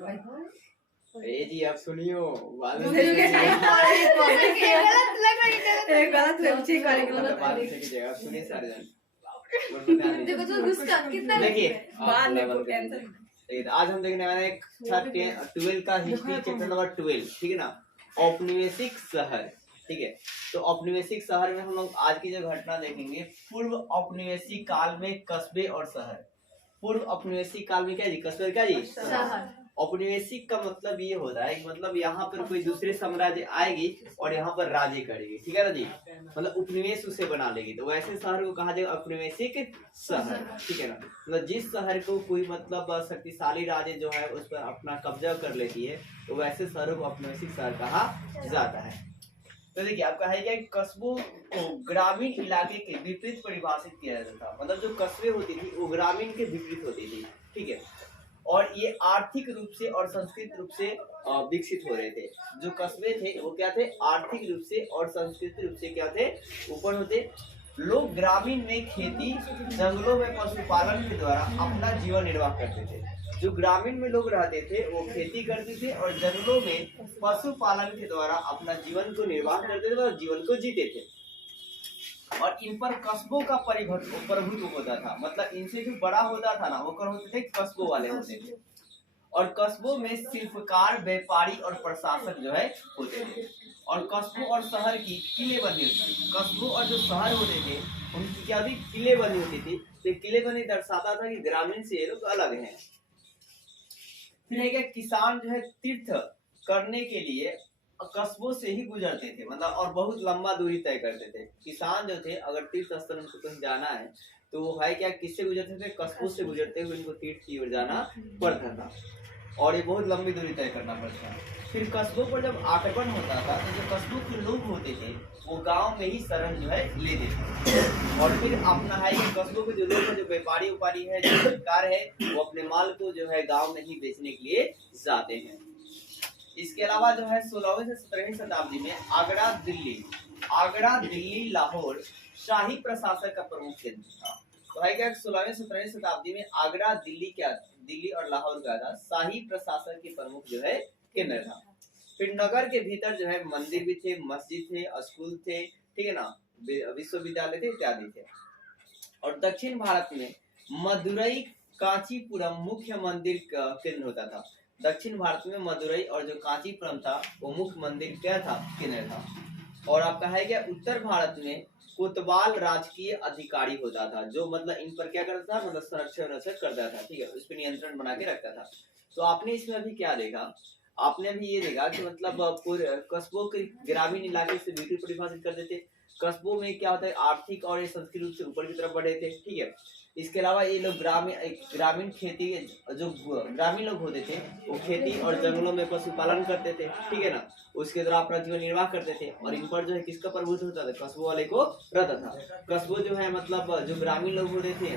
जी आप सुनियो गलत लग रहा है। सुनिए सारे देखो तो उसका कितना देखिए बाद में को टेंशन। आज हम देखने वाले हैं 12 का हिस्ट्री चैप्टर नंबर 12, ठीक है ना। औपनिवेशिक शहर, ठीक है। तो औपनिवेशिक शहर में हम लोग आज की जो घटना देखेंगे, पूर्व औपनिवेशिक काल में कस्बे और शहर। पूर्व औपनिवेशिक काल में क्या जी, कस्बे क्या जी, शहर। औपनिवेशिक का मतलब ये होता है, मतलब यहाँ पर कोई दूसरे साम्राज्य आएगी और यहाँ पर राज्य करेगी, ठीक है ना जी। मतलब उपनिवेश उसे बना लेगी, तो वैसे शहर को कहा जाएगा औपनिवेशिक शहर, ठीक है ना। मतलब जिस शहर को कोई मतलब शक्तिशाली राज्य जो है उस पर अपना कब्जा कर लेती है, तो वैसे शहरों को औपनिवेशिक शहर कहा जाता है। तो देखिए आपका है क्या, कस्बों को ग्रामीण इलाके के विपरीत परिभाषित किया जाता था। मतलब जो कस्बे होती थी वो ग्रामीण के विपरीत होती थी, ठीक है। और ये आर्थिक रूप से और सांस्कृतिक रूप से विकसित हो रहे थे। जो कस्बे थे वो क्या थे, आर्थिक रूप से और सांस्कृतिक रूप से क्या थे, ऊपर होते। लोग ग्रामीण में खेती, जंगलों में पशुपालन के द्वारा अपना जीवन निर्वाह करते थे। जो ग्रामीण में लोग रहते थे वो खेती करते थे और जंगलों में पशुपालन के द्वारा अपना जीवन को निर्वाह करते थे और जीवन को जीते थे। और इन पर कस्बों का प्रभुत्व होता था। मतलब इनसे जो बड़ा होता था ना, वो कौन होते थे, कस्बों वाले होते थे। और कस्बों में शिल्पकार, व्यापारी और प्रशासक जो है होते थे। और कस्बों और शहर की किले बनी होती थी। कस्बों और जो शहर होते थे उनकी क्या भी किले बनी होती थी। तो किले बनी दर्शाता था कि ग्रामीण से ये लोग अलग हैं। फिर है क्या, किसान जो है तीर्थ करने के लिए कस्बों से ही गुजरते थे। मतलब और बहुत लंबा दूरी तय करते थे। किसान जो थे अगर तीर्थ स्थल उनको कहीं जाना है तो वो है क्या, किससे गुजरते थे, कस्बों से गुजरते हुए उनको तीर्थ की ओर जाना पड़ता था। और ये बहुत लंबी दूरी तय करना पड़ता था। फिर कस्बों पर जब आक्रमण होता था तो जो कस्बों के लोग होते थे वो गांव में ही शरण जो है ले देते थे। और फिर अपना है कि कस्बों के जो लोग हैं, जो व्यापारी उपारी है, जो सरकार है, वो अपने माल को जो है गांव में ही बेचने के लिए जाते हैं। इसके अलावा जो है 16वीं से 17वीं शताब्दी में आगरा दिल्ली लाहौर शाही प्रशासन का प्रमुख केंद्र था। तो है क्या, 16वीं 17वीं शताब्दी में आगरा दिल्ली और लाहौर का था शाही प्रशासन के प्रमुख जो है केंद्र था। फिर नगर के भीतर जो है मंदिर भी थे, मस्जिद थे, स्कूल थे, ठीक है ना, विश्वविद्यालय थे इत्यादि थे। और दक्षिण भारत में मदुरई कांचीपुरम मुख्य मंदिर केंद्र होता था। दक्षिण भारत में मदुरई और जो कांचीपुरम था वो मुख्य मंदिर क्या था, केंद्र था। और आपका है क्या, उत्तर भारत में कोतवाल राजकीय अधिकारी होता था, जो मतलब इन पर क्या करता था, मतलब संरक्षण करता था, ठीक है, उस पर नियंत्रण बना के रखता था। तो आपने इसमें अभी क्या देखा, आपने अभी ये देखा कि मतलब कस्बों के ग्रामीण इलाके से विपरीत परिभाषित कर देते। कस्बों में क्या होता है, आर्थिक और सांस्कृतिक रूप से ऊपर की तरफ बढ़े थे, ठीक है। इसके अलावा ये लोग ग्रामीण खेती, जो ग्रामीण लोग होते थे वो खेती और जंगलों में पशुपालन करते थे, ठीक है ना, उसके द्वारा अपना जीवन निर्वाह करते थे। और इन पर जो है किसका प्रभुत्व होता था, कस्बों वाले को रहता था। कस्बों जो है मतलब जो ग्रामीण लोग होते थे,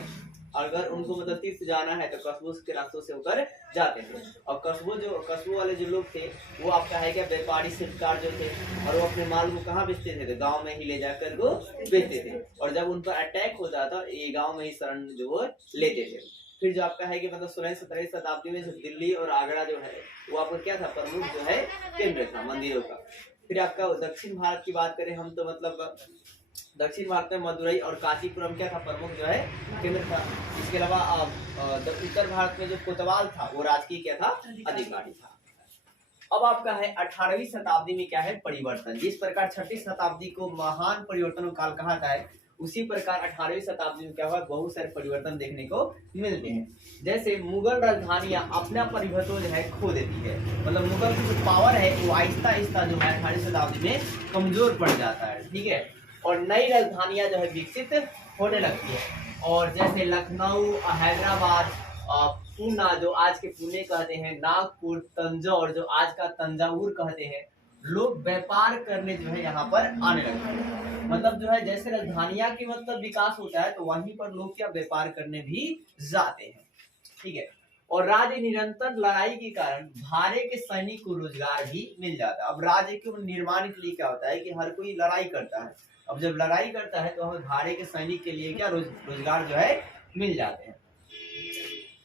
अगर उनको मतलब तीर्थ जाना है तो कस्बों के रास्तों से होकर जाते थे। और कस्बों वाले जो लोग थे वो आपका है क्या, व्यापारी शिल्पकार जो थे, और वो अपने माल को कहाँ बेचते थे, तो गांव में ही ले जाकर वो बेचते थे। और जब उन पर अटैक होता था ये गांव में ही शरण जो वो लेते थे। फिर जो आपका है कि मतलब 16वीं 17वीं शताब्दी में जो दिल्ली और आगरा जो है वो आपका क्या था, प्रमुख जो है केंद्र था मंदिरों का। फिर आपका दक्षिण भारत की बात करें हम तो मतलब दक्षिण भारत में मदुरई और कांचीपुरम क्या था, प्रमुख जो है केंद्र था। इसके अलावा उत्तर भारत में जो कोतवाल था वो राजकीय क्या था, अधिकारी था। अब आपका है 18वीं शताब्दी में क्या है, परिवर्तन। जिस प्रकार 6वीं शताब्दी को महान परिवर्तन काल कहा था है, उसी प्रकार 18वीं शताब्दी में क्या हुआ, बहुत सारे परिवर्तन देखने को मिलते हैं। जैसे मुगल राजधानियां अपना परिवर्तन जो है खो देती है। मतलब मुगल की जो पावर है वो आहिस्ता आहिस्ता जो है 18वीं शताब्दी में कमजोर पड़ जाता है, ठीक है। और नई राजधानियां जो है विकसित होने लगती है। और जैसे लखनऊ, हैदराबाद, पूना जो आज के पुणे कहते हैं, नागपुर, तंजौर जो आज का तंजावुर कहते हैं, लोग व्यापार करने जो है यहाँ पर आने लगते हैं। मतलब जो है जैसे राजधानियां की मतलब विकास होता है तो वहीं पर लोग क्या व्यापार करने भी जाते हैं, ठीक है। और राज्य निरंतर लड़ाई के कारण भारे के सैनिक को रोजगार भी मिल जाता है। अब राज्य के निर्माण के लिए क्या होता है कि हर कोई लड़ाई करता है। अब जब लड़ाई करता है तो हमें भारे के सैनिक के लिए क्या रोजगार जो है मिल जाते हैं।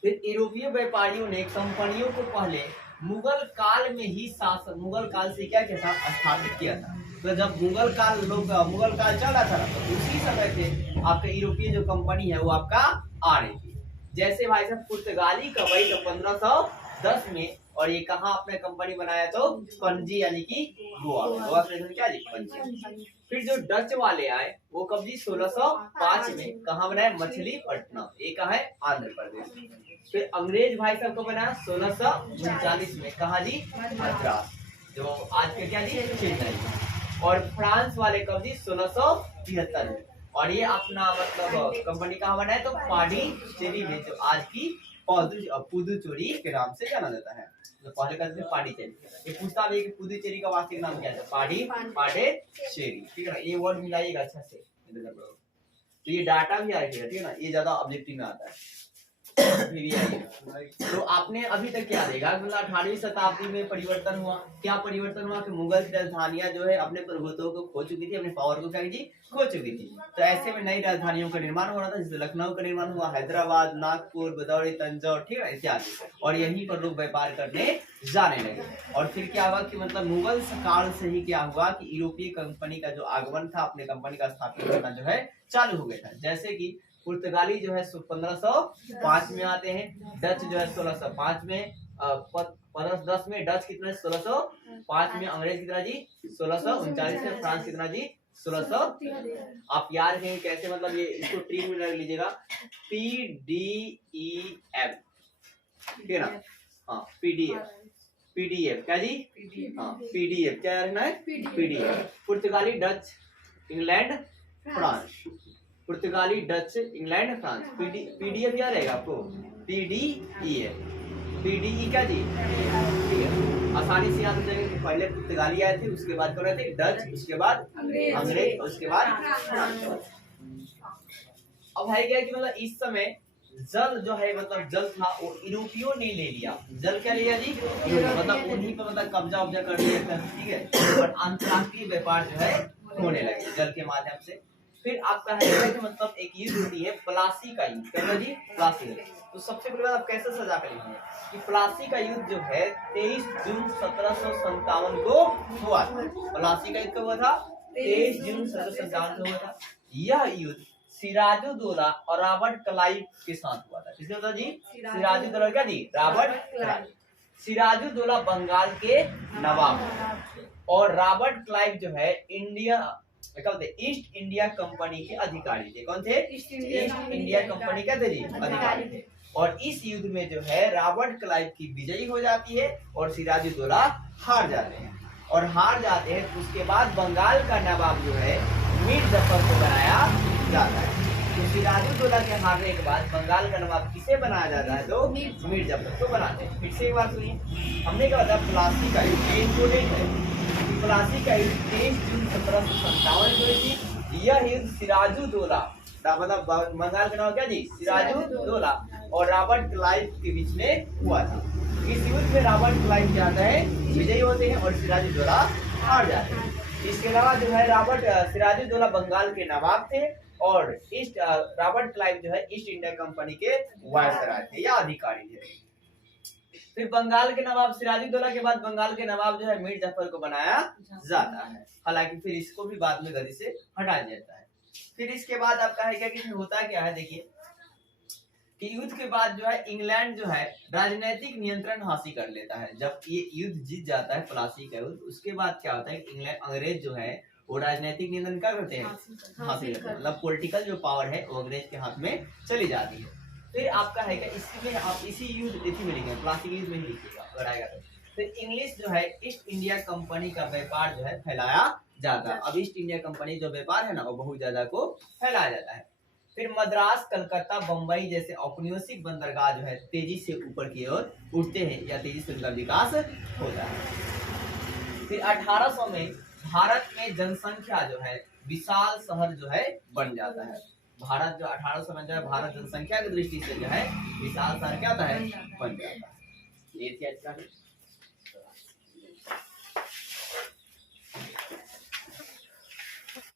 फिर यूरोपीय व्यापारियों ने कंपनियों को पहले मुगल काल में ही शासन, मुगल काल से क्या था, स्थापित किया था। तो जब मुगल काल चल रहा था ना, तो उसी समय से आपका यूरोपीय जो कंपनी है वो आपका आ रही थी। जैसे भाई साहब पुर्तगाली का वही तो 1510 में, और ये कहाँ आपने कंपनी बनाया, तो पणजी यानी कि गोवा में। गोवा का क्या जी, पणजी। फिर जो डच वाले आए वो कब जी, 1605 में। कहाँ बनाया, मछलीपट्टनम, ये कहाँ है, आंध्र प्रदेश। फिर अंग्रेज भाई साहब को बनाया 1639 में। कहाँ जी, मद्रास, जो आज के क्या जी, चेन्नई। और फ्रांस वाले कब जी, 1673 में। और ये अपना मतलब कंपनी कहाँ बनाया, तो पांडिचेरी में, जो आज की पुदुचेरी के नाम से जाना जाता है। तो पहले कहते थे पांडिचेरी। ये पूछता है कि पुदुचेरी का वास्तविक नाम क्या है, पांडिचेरी, ठीक है ना। ये वर्ड मिलाइएगा अच्छा से, तो ये डाटा भी आएगा, ठीक है ना, ये ज्यादा ऑब्जेक्टिव में आता है। तो आपने अभी तक क्या देखा, मतलब 18वीं शताब्दी में परिवर्तन हुआ। क्या परिवर्तन हुआ कि मुगल की राजधानियां जो है अपने प्रभुत्व को खो चुकी थी, अपने पावर को क्या जी, खो चुकी थी। तो ऐसे में नई राजधानियों का निर्माण हो रहा था, जैसे लखनऊ का निर्माण हुआ, हैदराबाद, नागपुर, बदौरी, तंजौर, ठीक है, इत्यादि। और यहीं पर लोग व्यापार करने जाने लगे। और फिर क्या हुआ कि मतलब मुगल काल से ही क्या हुआ कि यूरोपीय कंपनी का जो आगमन था, अपने कंपनी का स्थापित करना जो है चालू हो गया था। जैसे कि पुर्तगाली जो है 1505 में आते हैं, डच जो है 1605 में, 1510 में डच कितना, 1605 में, अंग्रेज कितना जी, 1639 में, फ्रांस कितना जी, 1600। आप याद रखेंगे कैसे, मतलब ये इसको ट्री में रख लीजिएगा, PDEF, ठीक है ना, हाँ पीडीएफ क्या जी, हाँ पीडीएफ क्या रखना है, पीडीएफ। पुर्तगाली, डच, इंग्लैंड, फ्रांस, पुर्तगाली, डच, इंग्लैंड, फ्रांस। पीडीएफ क्या रहेगा आपको, पीडीईएफ, पीडीई क्या जी, ठीक है, आसानी से याद हो जाएगा कि पहले पुर्तगाली आए थे, उसके बाद कौन थे, डच, उसके बाद अंग्रेज, उसके बाद फ्रांस। अब है क्या कि मतलब इस समय जल जो है, मतलब जल था वो यूरोपियों ने ले लिया। जल क्या लिया जी, मतलब उन्हीं पर मतलब कब्जा उब्जा कर लिया था, ठीक है। और अंतरराष्ट्रीय व्यापार जो है होने लगे जल के माध्यम से। फिर आपका है कि मतलब एक युद्ध होती है प्लासी का युद्ध, क्या जी, प्लासी। तो सबसे पहले आप कैसे सजा कर लिखेंगे कि प्लासी का युद्ध जो है 23 जून 1757 को हुआ था। प्लासी का युद्ध कब हुआ था, 23 जून 1757 को हुआ था। यह युद्ध सिराजुद्दौला और रॉबर्ट क्लाइव के साथ हुआ था। किसके साथ जी, सिराजुद्दौला क्या जी, रॉबर्ट क्लाइव। सिराजुद्दौला बंगाल के नवाब और रॉबर्ट क्लाइव जो है ईस्ट इंडिया कंपनी के अधिकारी थे। कौन थे, ईस्ट इंडिया कंपनी के अधिकारी थे। और इस युद्ध में जो है रॉबर्ट क्लाइव की विजयी हो जाती है और सिराजुद्दौला हार जाते हैं। और हार जाते हैं तो उसके बाद बंगाल का नवाब जो है मीर जफर को बनाया जाता है। तो सिराजुद्दौला के हारने के बाद बंगाल का नवाब किसे बनाया जाता है, तो मीर जफर को बनाते हैं। फिर से एक बार सुनिए, हमने क्या बताया, प्लासी का युद्ध इम्पोर्टेंट है। प्लासी का युद्ध 23 जून 1757 को हुई थी। यह युद्ध सिराजुद्दौला, मतलब बंगाल का नाम क्या जी, सिराजुद्दौला और रॉबर्ट क्लाइव के बीच में हुआ था। इस युद्ध में रॉबर्ट क्लाइव जाता है, विजयी होते हैं और सिराजुद्दौला हार जाते हैं। इसके अलावा जो है सिराजुद्दौला बंगाल के नवाब थे और रॉबर्ट क्लाइव जो है ईस्ट इंडिया कंपनी के वायसराय थे या अधिकारी थे। फिर बंगाल के नवाब सिराजुद्दौला के बाद बंगाल के नवाब जो है मीर जफर को बनाया जाता है। हालांकि फिर इसको भी बाद में गद्दी से हटा दिया जाता है। फिर इसके बाद आपका है क्या कि होता क्या है, देखिए कि युद्ध के बाद जो है इंग्लैंड जो है राजनीतिक नियंत्रण हासिल कर लेता है। जब ये युद्ध जीत जाता है प्लासी का युद्ध, उसके बाद क्या होता है कि इंग्लैंड अंग्रेज जो है वो राजनीतिक नियंत्रण क्या करते हैं, हासिल करते हैं। मतलब पॉलिटिकल जो पावर है वो अंग्रेज के हाथ में चली जाती है। फिर आपका है क्या, इसमें आप इसी युद्ध में लिखेंगे, प्लासी युद्ध में ही लिखिएगा अगर आएगा तो। फिर इंग्लिश जो है ईस्ट इंडिया कंपनी का व्यापार जो है फैलाया जाता है। अब ईस्ट इंडिया कंपनी जो व्यापार है ना वो बहुत ज्यादा को फैलाया जाता है। फिर मद्रास, कलकत्ता, बंबई जैसे औपनिवेशिक बंदरगाह जो है तेजी से ऊपर की ओर उठते हैं या तेजी से उनका विकास होता है। फिर 1800 में भारत में जनसंख्या जो है विशाल शहर जो है बन जाता है। भारत जो 1800 में जो है भारत जनसंख्या की दृष्टि से जो है विशाल शहर क्या होता है, बन जाता है। ये